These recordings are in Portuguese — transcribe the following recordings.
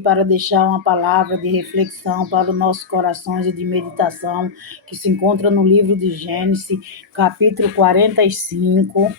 para deixar uma palavra de reflexão para os nossos corações e de meditação, que se encontra no livro de Gênesis, capítulo 45,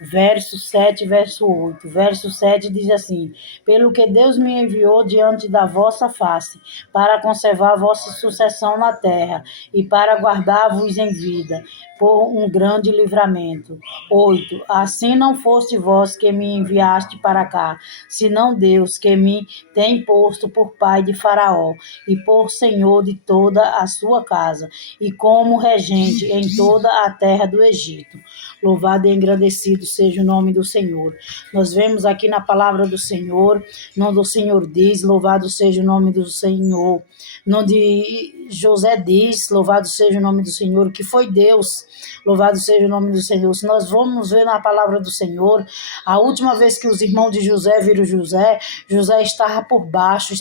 verso 7, verso 8. Verso 7 diz assim: pelo que Deus me enviou diante da vossa face, para conservar a vossa sucessão na terra, e para guardar-vos em vida, por um grande livramento. 8. Assim não foste vós que me enviaste para cá, senão Deus, que me tem posto por pai de Faraó, e por senhor de toda a sua casa, e como regente em toda a terra do Egito. Louvado e engrandecido seja o nome do Senhor. Nós vemos aqui na palavra do Senhor, onde o Senhor diz: louvado seja o nome do Senhor. Onde José diz: louvado seja o nome do Senhor, que foi Deus. Louvado seja o nome do Senhor. Se nós vamos ver na palavra do Senhor, a última vez que os irmãos de José viram José, José estava por baixo,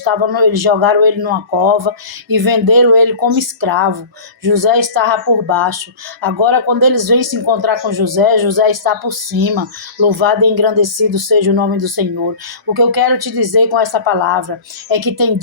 eles jogaram ele numa cova e venderam ele como escravo. José estava por baixo. Agora, quando eles vêm se encontrar com José, José está por cima. Louvado e engrandecido seja o nome do Senhor. O que eu quero te dizer com essa palavra é que tem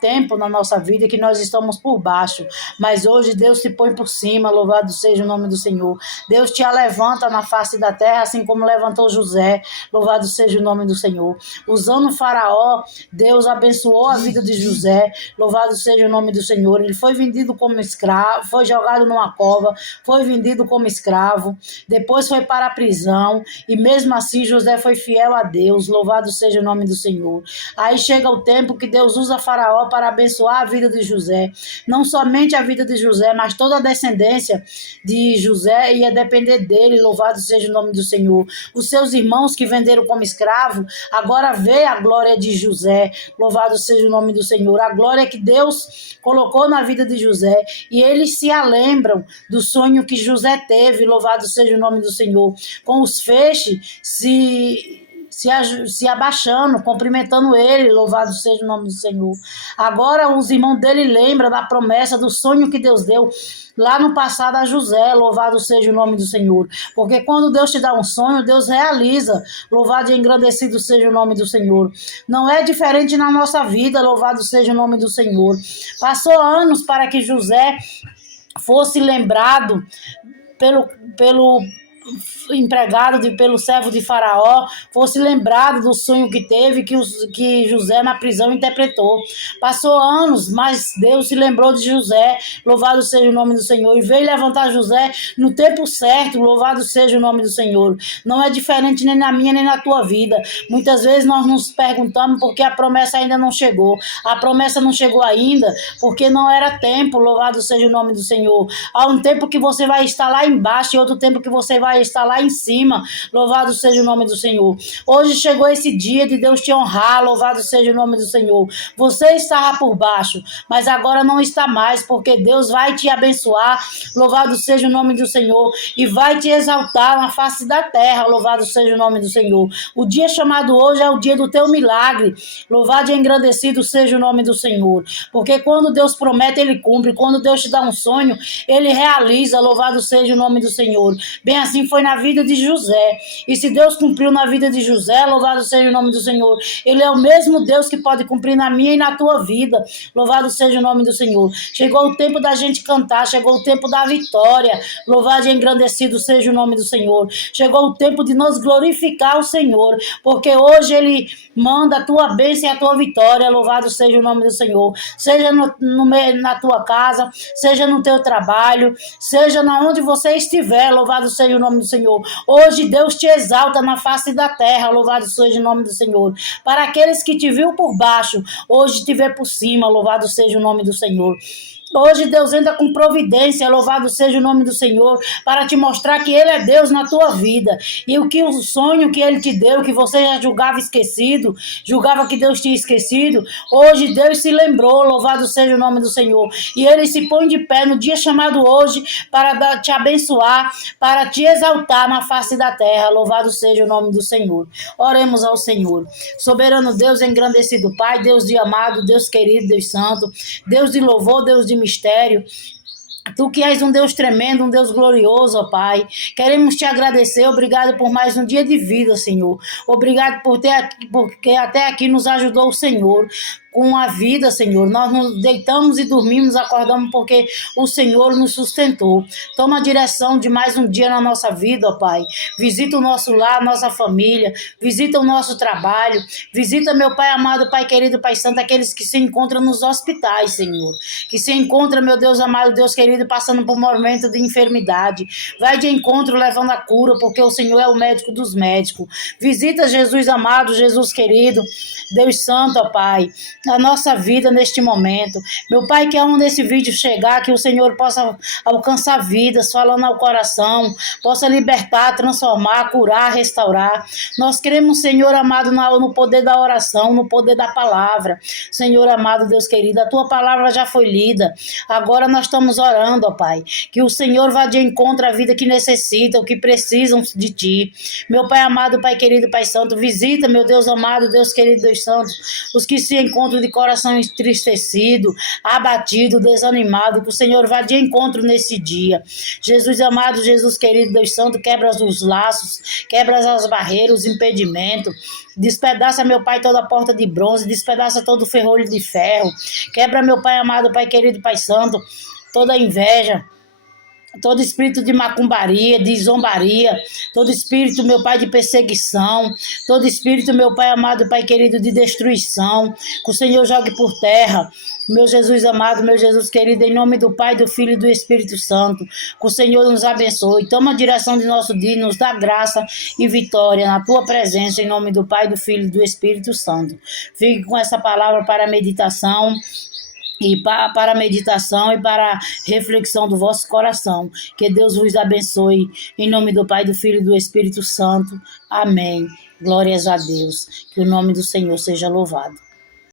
tempo na nossa vida que nós estamos por baixo, mas hoje Deus te põe por cima. Louvado seja o nome do Senhor. Deus te levanta na face da terra, assim como levantou José. Louvado seja o nome do Senhor. Usando o Faraó, Deus abençoou a vida de José. Louvado seja o nome do Senhor. Ele foi vendido como escravo, foi jogado numa cova, foi vendido como escravo, depois foi para a prisão, e mesmo assim José foi fiel a Deus. Louvado seja o nome do Senhor. Aí chega o tempo que Deus usa Faraó para abençoar a vida de José. Não somente a vida de José, mas toda a descendência de José ia depender dele. Louvado seja o nome do Senhor. Os seus irmãos que venderam como escravo, agora vê a glória de José. Louvado seja o nome do Senhor. A glória que Deus colocou na vida de José, e eles se lembram do sonho que José teve. Louvado seja o nome do Senhor. Com os feixes se abaixando, cumprimentando ele. Louvado seja o nome do Senhor. Agora os irmãos dele lembram da promessa, do sonho que Deus deu lá no passado a José. Louvado seja o nome do Senhor. Porque quando Deus te dá um sonho, Deus realiza. Louvado e engrandecido seja o nome do Senhor. Não é diferente na nossa vida. Louvado seja o nome do Senhor. Passou anos para que José fosse lembrado pelo empregado, pelo servo de Faraó, fosse lembrado do sonho que teve, que José na prisão interpretou. Passou anos, mas Deus se lembrou de José. Louvado seja o nome do Senhor. E veio levantar José no tempo certo. Louvado seja o nome do Senhor. Não é diferente nem na minha nem na tua vida. Muitas vezes nós nos perguntamos porque a promessa ainda não chegou. A promessa não chegou ainda porque não era tempo. Louvado seja o nome do Senhor. Há um tempo que você vai estar lá embaixo e outro tempo que você vai estar lá em cima. Louvado seja o nome do Senhor. Hoje chegou esse dia de Deus te honrar. Louvado seja o nome do Senhor. Você estava por baixo, mas agora não está mais, porque Deus vai te abençoar. Louvado seja o nome do Senhor. E vai te exaltar na face da terra. Louvado seja o nome do Senhor. O dia chamado hoje é o dia do teu milagre. Louvado e engrandecido seja o nome do Senhor. Porque quando Deus promete, Ele cumpre. Quando Deus te dá um sonho, Ele realiza. Louvado seja o nome do Senhor. Bem assim foi na vida de José. E se Deus cumpriu na vida de José, louvado seja o nome do Senhor. Ele é o mesmo Deus que pode cumprir na minha e na tua vida. Louvado seja o nome do Senhor. Chegou o tempo da gente cantar, chegou o tempo da vitória. Louvado e engrandecido seja o nome do Senhor. Chegou o tempo de nós glorificar o Senhor, porque hoje Ele manda a tua bênção e a tua vitória. Louvado seja o nome do Senhor. Seja na tua casa, seja no teu trabalho, seja na onde você estiver. Louvado seja o nome do Senhor. Hoje Deus te exalta na face da terra. Louvado seja o nome do Senhor. Para aqueles que te viu por baixo, hoje te vê por cima. Louvado seja o nome do Senhor. Hoje Deus entra com providência, louvado seja o nome do Senhor, para te mostrar que Ele é Deus na tua vida. E o sonho que Ele te deu, que você já julgava esquecido, julgava que Deus tinha esquecido, hoje Deus se lembrou. Louvado seja o nome do Senhor. E Ele se põe de pé no dia chamado hoje para te abençoar, para te exaltar na face da terra. Louvado seja o nome do Senhor. Oremos ao Senhor. Soberano Deus, engrandecido Pai, Deus de amado, Deus querido, Deus santo, Deus de louvor, Deus de mistério. Tu que és um Deus tremendo, um Deus glorioso, ó Pai. Queremos te agradecer. Obrigado por mais um dia de vida, Senhor. Obrigado porque até aqui nos ajudou o Senhor com a vida, Senhor. Nós nos deitamos e dormimos, acordamos porque o Senhor nos sustentou. Toma a direção de mais um dia na nossa vida, ó Pai. Visita o nosso lar, nossa família. Visita o nosso trabalho. Visita, meu Pai amado, Pai querido, Pai santo, aqueles que se encontram nos hospitais, Senhor. Que se encontram, meu Deus amado, Deus querido, passando por um momento de enfermidade. Vai de encontro levando a cura, porque o Senhor é o médico dos médicos. Visita, Jesus amado, Jesus querido, Deus santo, ó Pai, a nossa vida neste momento. Meu Pai, que aonde esse vídeo chegar, que o Senhor possa alcançar vidas, falando ao coração, possa libertar, transformar, curar, restaurar. Nós queremos, Senhor amado, no poder da oração, no poder da palavra. Senhor amado, Deus querido, a tua palavra já foi lida. Agora nós estamos orando, ó Pai, que o Senhor vá de encontro à vida que necessita, o que precisam de ti. Meu Pai amado, Pai querido, Pai santo, visita, meu Deus amado, Deus querido, Deus santo, os que se encontram de coração entristecido, abatido, desanimado, que o Senhor vá de encontro nesse dia. Jesus amado, Jesus querido, Deus santo, quebra os laços, quebra as barreiras, os impedimentos, despedaça, meu Pai, toda a porta de bronze, despedaça todo o ferrolho de ferro, quebra, meu Pai amado, Pai querido, Pai santo, toda inveja, todo espírito de macumbaria, de zombaria, todo espírito, meu Pai, de perseguição, todo espírito, meu Pai amado, Pai querido, de destruição, que o Senhor jogue por terra. Meu Jesus amado, meu Jesus querido, em nome do Pai, do Filho e do Espírito Santo, que o Senhor nos abençoe. Toma a direção de nosso dia, nos dá graça e vitória na tua presença, em nome do Pai, do Filho e do Espírito Santo. Fique com essa palavra para a meditação e para a meditação e para a reflexão do vosso coração. Que Deus vos abençoe, em nome do Pai, do Filho e do Espírito Santo. Amém. Glórias a Deus. Que o nome do Senhor seja louvado.